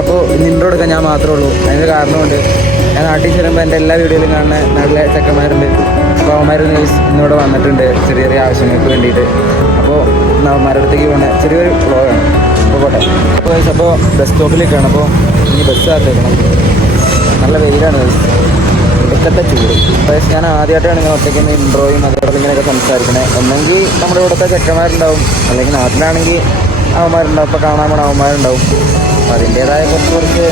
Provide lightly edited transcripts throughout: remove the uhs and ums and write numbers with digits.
അപ്പോൾ ഇന്ന് ഇൻട്രോ എടുക്കാൻ ഞാൻ മാത്രമേ ഉള്ളൂ. അതിന് കാരണമുണ്ട്, ഞാൻ നാട്ടിൽ ചെല്ലുമ്പോൾ എൻ്റെ എല്ലാ വീഡിയോയിലും കാണുന്ന നല്ല ചെക്കന്മാരുണ്ട്. അപ്പോൾ അവന്മാർ ഇന്നിവിടെ വന്നിട്ടുണ്ട് ചെറിയ ചെറിയ ആവശ്യങ്ങൾക്ക് വേണ്ടിയിട്ട്. അപ്പോൾ അവന്മാരുടെ അടുത്തേക്ക് പോകുന്ന ചെറിയൊരു വ്ളോഗാണ്. അപ്പോൾ പോട്ടെ. അപ്പോൾ ബസ് സ്റ്റോപ്പിലേക്കാണ്. അപ്പോൾ ഈ ബസ് കാത്തേക്കണം. നല്ല വെയിലാണ്, ഒടുക്കത്തെ ചൂട്. അപ്പോൾ ഞാൻ ആദ്യമായിട്ടാണ് ഇങ്ങനെ ഒറ്റയ്ക്ക് ഇൻട്രോയും അതേപോലെ ഇങ്ങനെയൊക്കെ സംസാരിക്കണേ. ഒന്നെങ്കിൽ നമ്മുടെ ഇവിടുത്തെ ചെക്കന്മാരുണ്ടാവും, അല്ലെങ്കിൽ നാട്ടിലാണെങ്കിൽ അവന്മാരുണ്ടാവും. ഇപ്പോൾ കാണാൻ പോണ അവന്മാരുണ്ടാവും. അപ്പോൾ അതിൻ്റേതായ കുറച്ച്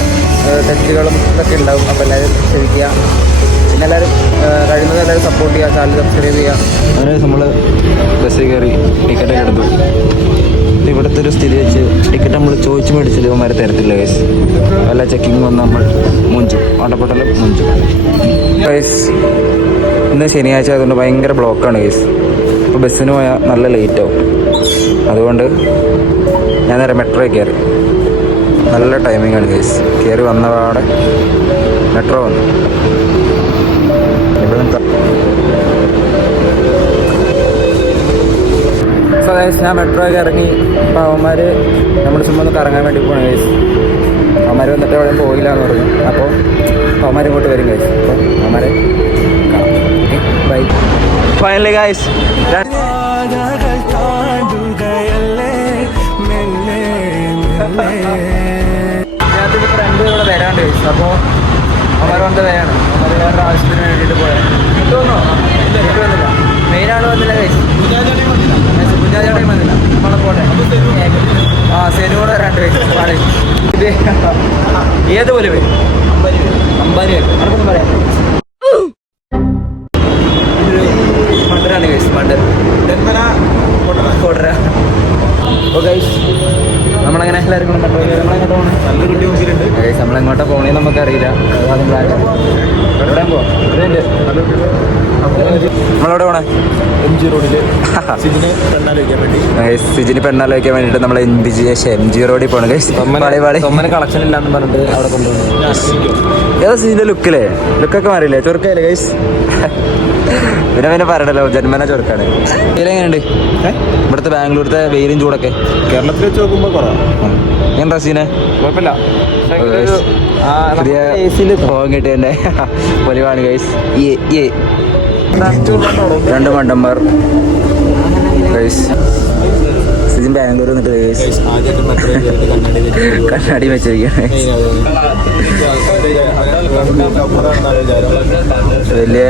തെറ്റുകളും ഇതൊക്കെ ഉണ്ടാവും. അപ്പോൾ എല്ലാവരും ക്ഷമിക്കുക. പിന്നെ എല്ലാവരും കഴിയുന്നത് എല്ലാവരും സപ്പോർട്ട് ചെയ്യുക, ചാനൽ സബ്സ്ക്രൈബ് ചെയ്യുക. അങ്ങനെ നമ്മൾ ബസ്സിൽ കയറി ടിക്കറ്റൊക്കെ എടുത്തു. ഇവിടുത്തെ ഒരു സ്ഥിതി വെച്ച് ടിക്കറ്റ് നമ്മൾ ചോദിച്ച് മേടിച്ചിട്ട് ഇവന്മാരെ തരത്തില്ല ഗൈസ്. വല്ല ചെക്കിങ് വന്ന് നമ്മൾ മുഞ്ചും, ഓട്ടപ്പെട്ടലും മുഞ്ചും ഗൈസ്. ഇന്ന് ശനിയാഴ്ച ആയതുകൊണ്ട് ഭയങ്കര ബ്ലോക്കാണ് ഗൈസ്. ഇപ്പോൾ ബസ്സിന് പോയാൽ നല്ല ലേറ്റാവും. അതുകൊണ്ട് ഞാൻ നേരെ മെട്രോയിൽ കയറി. നല്ല ടൈമിംഗാണ് ഗൈസ്. കയറി വന്നപാടെ മെട്രോ വന്നു. ഇവിടെ സോ ഗൈസ്, ഞാൻ മെട്രോയൊക്കെ ഇറങ്ങി. അപ്പോൾ അവന്മാർ നമ്മൾ ചുമ്മാ ഒന്ന് കറങ്ങാൻ വേണ്ടി പോകണം ഗൈസ്. അവന്മാർ വന്നിട്ട് അവിടെ പോയില്ല എന്ന് പറഞ്ഞു. അപ്പോൾ അവന്മാർ ഇങ്ങോട്ട് വരും ഗൈസ്. അപ്പോൾ അവന്മാരെ ബൈ. ഫൈനലി ഗൈസ്, ഇതിനകത്ത് ഫ്രണ്ട് ഇവിടെ വരാണ്ട് ഗൈസ്. അപ്പോൾ അവന്മാർ വന്ന് വരാണ്. അവന്മാർ വേറെ ആവശ്യത്തിന് വേണ്ടിയിട്ട് പോയാൽ കിട്ടുമെന്നോ? കിട്ടുമെന്നില്ല. മെയിനാണ് വന്നില്ല ഗൈസ്. കുഞ്ഞാചേട്ടയും വന്നില്ല. നമ്മളെ പോട്ടെ. സെനൂടെ വരാണ്ട് ഗൈസ്. ഇത് ഏത് പോലെ വരും? 50 രൂപ അവർക്കൊന്നും പറയാം. മണ്ടരാണ് ഗൈസ്, മണ്ടർ കൊടര. അപ്പോൾ ഗൈസ്, നമ്മളങ്ങനെ എല്ലാവരും കൂടെ മെട്രോ കയറി നമ്മളെങ്ങോട്ട് പോകണം. നല്ലൊരു ന്യൂസിലുണ്ട് ഗൈസ്. നമ്മളെങ്ങോട്ടാ പോകണേന്ന് നമുക്കറിയില്ല. അതും പ്ലാൻ എവിടെയാൻ പോവാം. നമ്മളെവിടെ പോണേ? MG റോഡിൽ സിജിന് പെണ്ണാൽ വയ്ക്കാൻ വേണ്ടിയിട്ട് നമ്മൾ MG റോഡിൽ പോകണം ഗൈസ്. തൊമ്മന് കളക്ഷൻ ഇല്ലാന്ന് പറഞ്ഞിട്ട് അവിടെ കൊണ്ടുപോകണം. ഏതാ സിജിന്റെ ലുക്കില്ലേ? ലുക്കൊക്കെ മാറിയില്ലേ? ചൊറുക്കല്ലേ ഗൈസ്? പിന്നെ പറയണല്ലോ, ജന്മന ചൊറുക്കാണ്. എങ്ങനെയുണ്ട് ഇവിടുത്തെ ബാംഗ്ലൂരത്തെ വെയിലും ചൂടൊക്കെ? കേരളത്തിൽ വെച്ച് നോക്കുമ്പോൾ കുറവാണ്. ഞാൻ റസീനെ കുഴപ്പമില്ല. പോകാൻ കിട്ടിയതിൻ്റെ പൊലിവാണ് ഗൈസ്. 2 മണ്ടന്മാർ ഗൈസ്. സിജിൻ ബാംഗ്ലൂർ വന്നിട്ട് ഗൈസ് കണ്ണാടി വെച്ചിരിക്കുകയാണ്. വലിയ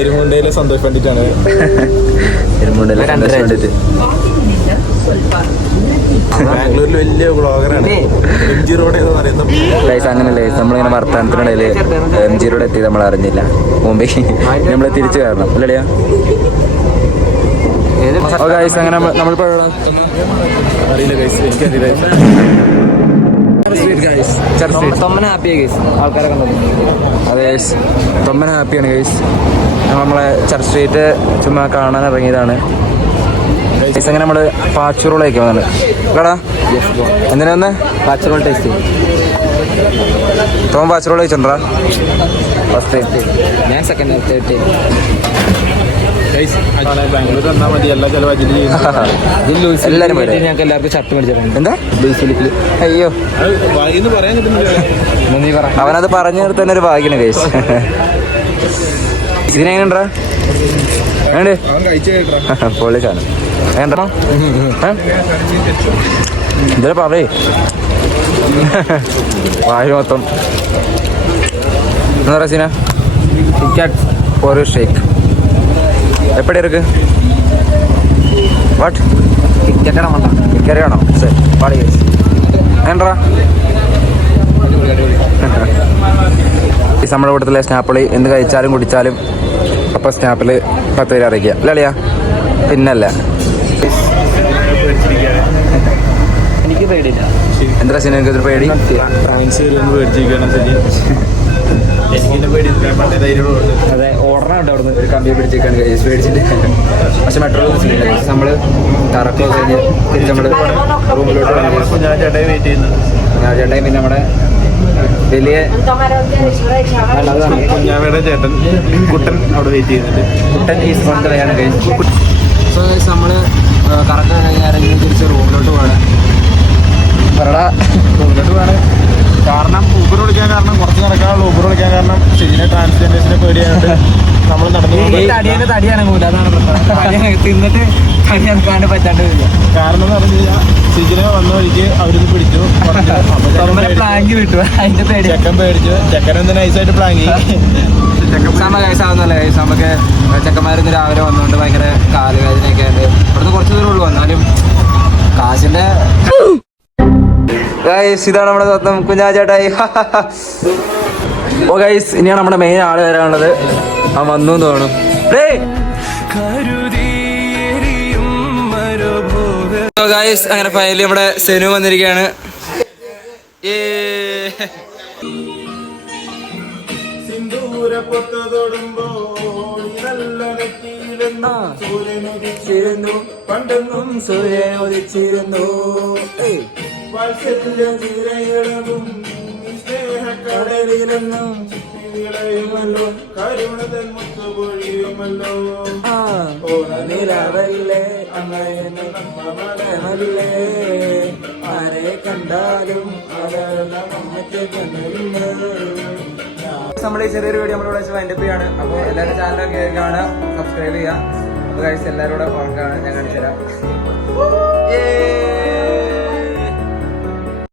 എരുമുണ്ടയിലെ സന്തോഷ് പണ്ഡിറ്റാണ്. എരുമുണ്ടയിലെ സന്തോഷ് പണ്ഡിറ്റ് ബാംഗ്ലൂരിൽ വലിയ ബ്ലോഗറാണ്. MG റോഡ് എന്ന് പറയുന്നത് ഗൈസ്. അങ്ങനല്ലേ നമ്മളിങ്ങനെ വർത്തമാനത്തിനിടയിൽ MG റോഡ് എത്തി നമ്മൾ അറിഞ്ഞില്ല. മുമ്പേ നമ്മൾ തിരിച്ചു കയറണം അല്ലടിയാ? ഓ ഗൈസ്, അങ്ങനെ നമ്മളിപ്പോൾ അറിയില്ല ഗൈസ്, എനിക്കറിയില്ല. തൊമ്മന ഹാപ്പിയാണ് ഗൈസ്. ആൾക്കാരെ കണ്ടത് അതെ ഗൈസ്. തൊമ്മന ഹാപ്പിയാണ് ഗൈസ്. നമ്മളെ ചർച്ച് സ്ട്രീറ്റ് ചുമ്മാ കാണാൻ ഇറങ്ങിയതാണ് ഗൈസ്. അങ്ങനെ നമ്മൾ പാച്ചൂറോൾ കഴിക്കാൻ വന്നത് കേടാ. എന്തിനാ വന്ന്? പാച്ചൂറോൾ ടേസ്റ്റ്. തോമൻ പാച്ചൂറോൾ കഴിച്ചിട്ടുണ്ടാ? ഫസ്റ്റ് ഞാൻ സെക്കൻഡ് തേർഡ്. ബാംഗ്ലൂർ വന്നാൽ മതി, എല്ലാ ചെലവാക്കി എല്ലാവരും ഞങ്ങൾക്ക് എല്ലാവർക്കും ഷർട്ട് മേടിച്ചിട്ടുണ്ട്. എന്താ ബേസിലിക്ക്? അയ്യോ, പറയാൻ കിട്ടുന്നില്ല. അവനത് പറഞ്ഞു തന്നെ ഒരു ഭാഗ്യാണ് ഗൈസ്. ഇതിനെങ്ങനെണ്ടാ? വേണ്ടേ? പൊളി സാധനം വേണ്ടോ? ഇതിലെ പറയേ വായു മൊത്തം. എന്താ റസീന? ഒരു ഷേക്ക് എപ്പടി ഇருக்கு? വാട്ട് ടിക്കറ്റ് വേണോ? ശരി പാടി ഗൈസ്. വേണ്ടാ? നമ്മുടെ കൂട്ടത്തിലെ സ്നാപ്പിളി എന്ത് കഴിച്ചാലും കുടിച്ചാലും അപ്പം സ്നാപ്പിൽ 10 പേര് അറിയിക്കുക അല്ലളിയാ? പിന്നല്ല. എനിക്ക് പേടിയില്ല. എന്താ സിനിമ എനിക്കൊരു പേടി? അതെ, ഓർഡറുണ്ട് അവിടുന്ന് ഒരു കമ്പിയെ പിടിച്ചേക്കാണ് ഗൈസ് പേടിച്ചിട്ട്. പക്ഷെ മെട്രോ നമ്മൾ കറക്കം കഴിഞ്ഞ് തിരിച്ച് നമ്മൾ റൂമിലോട്ട് ചേട്ടായി പിന്നെ നമ്മുടെ വലിയ കുഞ്ഞാവയുടെ ചേട്ടൻ കുട്ടൻ അവിടെ വെയിറ്റ് ചെയ്യുന്നുണ്ട്. കുട്ടൻ ഈസ് കൊണ്ടുവരാണ് ഗൈസ്. സോ ഗൈസ് നമ്മൾ കറക്കം കഴിഞ്ഞാൽ തിരിച്ച് റൂമിലോട്ട് പോകണം. പറടാ. എന്നിട്ട് വേണം കാരണം ഊബർ വിളിക്കാൻ കാരണം കുറച്ച് നടക്കാനുള്ള ഊബർ വിളിക്കാൻ കാരണം ശരിനെ ട്രാൻസ്ജെൻഡേഴ്സിനെ പേടിയായിട്ട് നമ്മൾ നടന്നു തടിയാണങ്ങൂല, അതാണ് പ്രശ്നം. തിന്നിട്ട് തടി അനക്കാണ്ട് പറ്റാണ്ട് വരില്ല. കാരണം എന്ന് പറഞ്ഞു കഴിഞ്ഞാൽ സിജിനെ വന്ന വഴിക്ക് അവരിന്ന് പിടിച്ചു പ്ലാങ്കി വിട്ടു, അതിന്റെ പേടി. ചെക്കൻ പേടിച്ചു. ചെക്കൻ എന്ത് നൈസായിട്ട് പ്ലാങ്കി സമ കേസാവുന്നല്ല കേസ്. നമുക്ക് ചെക്കന്മാരിന്ന് രാവിലെ വന്നുകൊണ്ട് ഭയങ്കര കാലുവേദനയൊക്കെ ഉണ്ട്. ഇവിടുന്ന് കുറച്ച് ദൂരം ഉള്ളു, വന്നാലും കാശിന്റെ. ഇതാണ് നമ്മുടെ സ്വന്തം കുഞ്ഞാച്ചേട്ടായി. ഓ ഗൈസ്, ഇനിയാണ് നമ്മുടെ മെയിൻ ആള് വരാനുള്ളത്. ആ വന്നു തോന്നും. ഗൈസ് അങ്ങനെ ഫൈനലി നമ്മുടെ സെനു വന്നിരിക്കുകയാണ്. പണ്ടൊന്നും സൂര്യൻ ഉദിച്ചിരുന്നു. സ്നേഹക്കടലിലെന്നും കരുണതൻ മുത്തുപൊഴിയുമല്ലോ. നിലവല്ലേ അമ്മയല്ലേ, ആരെ കണ്ടാലും നമ്മൾ ഈ ചെറിയൊരു വീഡിയോ നമ്മളിവിടെ വെച്ച് വൈൻഡപ്പ് ചെയ്യാണ്. അപ്പോൾ എല്ലാവരും ചാനൽ കയറി കാണുക, സബ്സ്ക്രൈബ് ചെയ്യുക. അപ്പോൾ ഗൈസ് എല്ലാവരും കൂടെ ഫോൺ കാണാൻ ഞാൻ കാണിച്ചു തരാം.